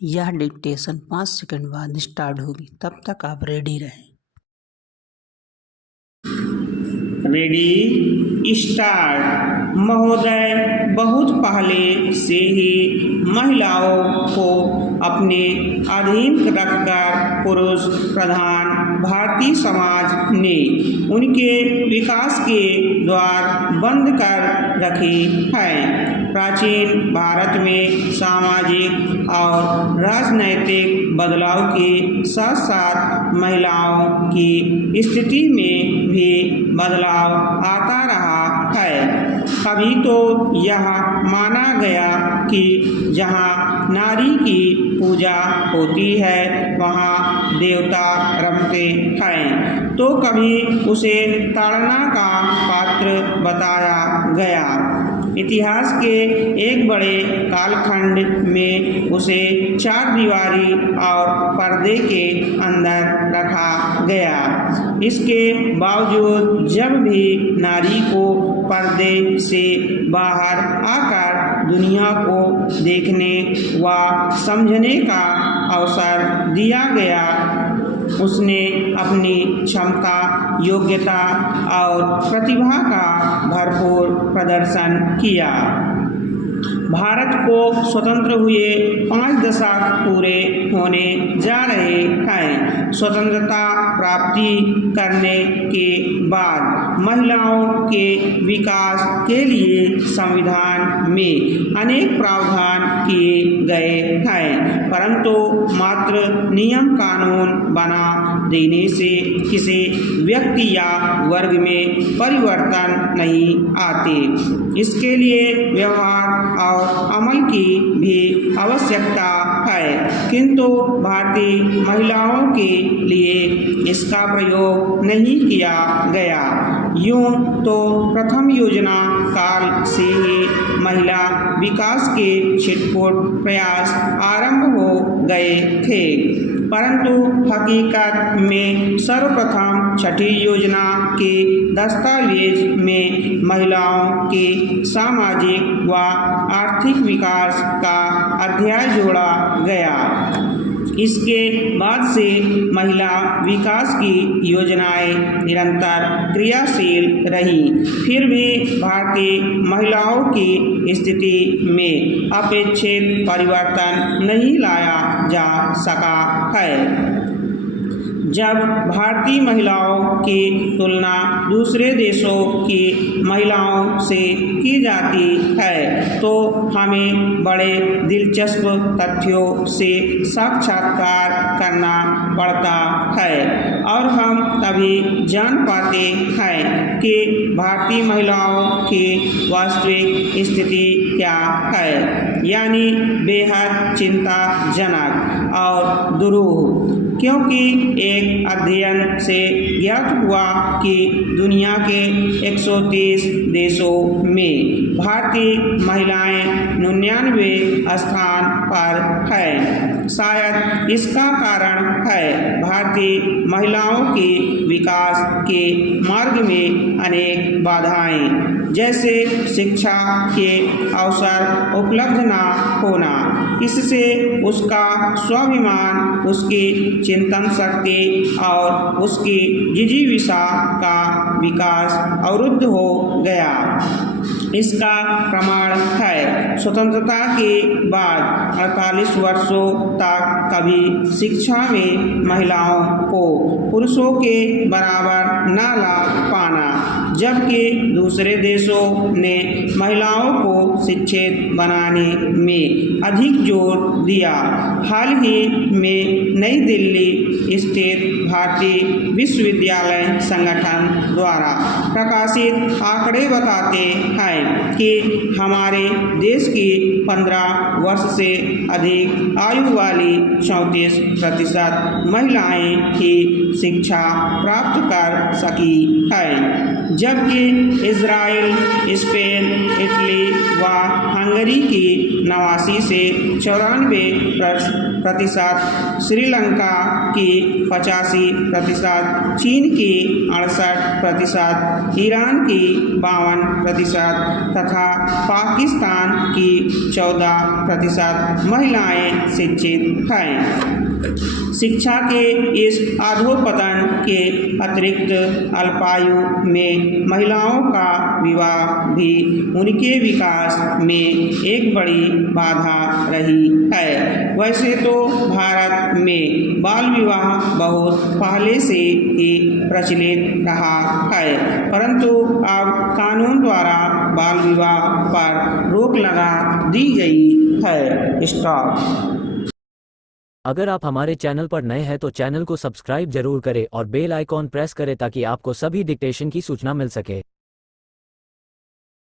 यह dictation 5 second बाद start होगी, तब तक आप रेडी रहें। Ready start. महोदय, बहुत पहले से ही महिलाओं को अपने अधीन रखकर पुरुष प्रधान भारतीय समाज ने उनके विकास के द्वार बंद कर रखे हैं। प्राचीन भारत में सामाजिक और राजनैतिक बदलाव के साथ साथ महिलाओं की स्थिति में भी बदलाव आता रहा है। कभी तो यह माना गया कि जहाँ नारी की पूजा होती है वहाँ देवता रमते हैं, तो कभी उसे ताड़ना का पात्र बताया गया। इतिहास के एक बड़े कालखंड में उसे चार दीवारी और पर्दे के अंदर रखा गया। इसके बावजूद जब भी नारी को पर्दे से बाहर आकर दुनिया को देखने व समझने का अवसर दिया गया, उसने अपनी क्षमता, योग्यता और प्रतिभा का भरपूर प्रदर्शन किया। भारत को स्वतंत्र हुए 5 दशक पूरे होने जा रहे हैं। स्वतंत्रता प्राप्ति करने के बाद महिलाओं के विकास के लिए संविधान में अनेक प्रावधान किए गए हैं, परंतु मात्र नियम कानून बना देने से किसी व्यक्ति या वर्ग में परिवर्तन नहीं आते। इसके लिए व्यवहार और अमल की भी आवश्यकता है, किंतु भारतीय महिलाओं के लिए इसका प्रयोग नहीं किया गया। यूं तो प्रथम योजना काल से ही महिला विकास के छिटपुट प्रयास आरंभ हो गए थे, परंतु हकीकत में सर्वप्रथम छठी योजना के दस्तावेज में महिलाओं के सामाजिक व आर्थिक विकास का अध्याय जोड़ा गया। इसके बाद से महिला विकास की योजनाएं निरंतर क्रियाशील रही, फिर भी भारतीय महिलाओं की स्थिति में अपेक्षित परिवर्तन नहीं लाया जा सका है। जब भारतीय महिलाओं की तुलना दूसरे देशों की महिलाओं से की जाती है तो हमें बड़े दिलचस्प तथ्यों से साक्षात्कार करना पड़ता है और हम तभी जान पाते हैं कि भारतीय महिलाओं की वास्तविक स्थिति क्या है, यानी बेहद चिंताजनक और दुरूह। क्योंकि एक अध्ययन से ज्ञात हुआ कि दुनिया के 130 देशों में भारतीय महिलाएं 99वें स्थान पर है। शायद इसका कारण है भारतीय महिलाओं के विकास के मार्ग में अनेक बाधाएं, जैसे शिक्षा के अवसर उपलब्ध न होना। इससे उसका स्वाभिमान, उसकी चिंतन शक्ति और उसकी जिजीविषा का विकास अवरुद्ध हो गया। इसका प्रमाण है स्वतंत्रता के बाद 48 वर्षों तक कभी शिक्षा में महिलाओं को पुरुषों के बराबर न ला पाना, जबकि दूसरे देशों ने महिलाओं को शिक्षित बनाने में अधिक जोर दिया। हाल ही में नई दिल्ली स्थित भारतीय विश्वविद्यालय संगठन द्वारा प्रकाशित आंकड़े बताते हैं कि हमारे देश की 15 वर्ष से अधिक आयु वाली 34% महिलाएं ही शिक्षा प्राप्त कर सकी है, जबकि इजराइल, स्पेन, इटली व हंगरी की 89 से 94%, श्रीलंका की 85%, चीन की 68%, ईरान की 52% तथा पाकिस्तान की 14% महिलाएं शिक्षित हैं। शिक्षा के इस अधोपतन के अतिरिक्त अल्पायु में महिलाओं का विवाह भी उनके विकास में एक बड़ी बाधा रही है। वैसे तो भारत में बाल विवाह बहुत पहले से ही प्रचलित रहा है, परंतु अब कानून द्वारा बाल विवाह पर रोक लगा दी गई है। स्टॉप। अगर आप हमारे चैनल पर नए हैं तो चैनल को सब्सक्राइब जरूर करें और बेल आइकॉन प्रेस करें ताकि आपको सभी डिक्टेशन की सूचना मिल सके।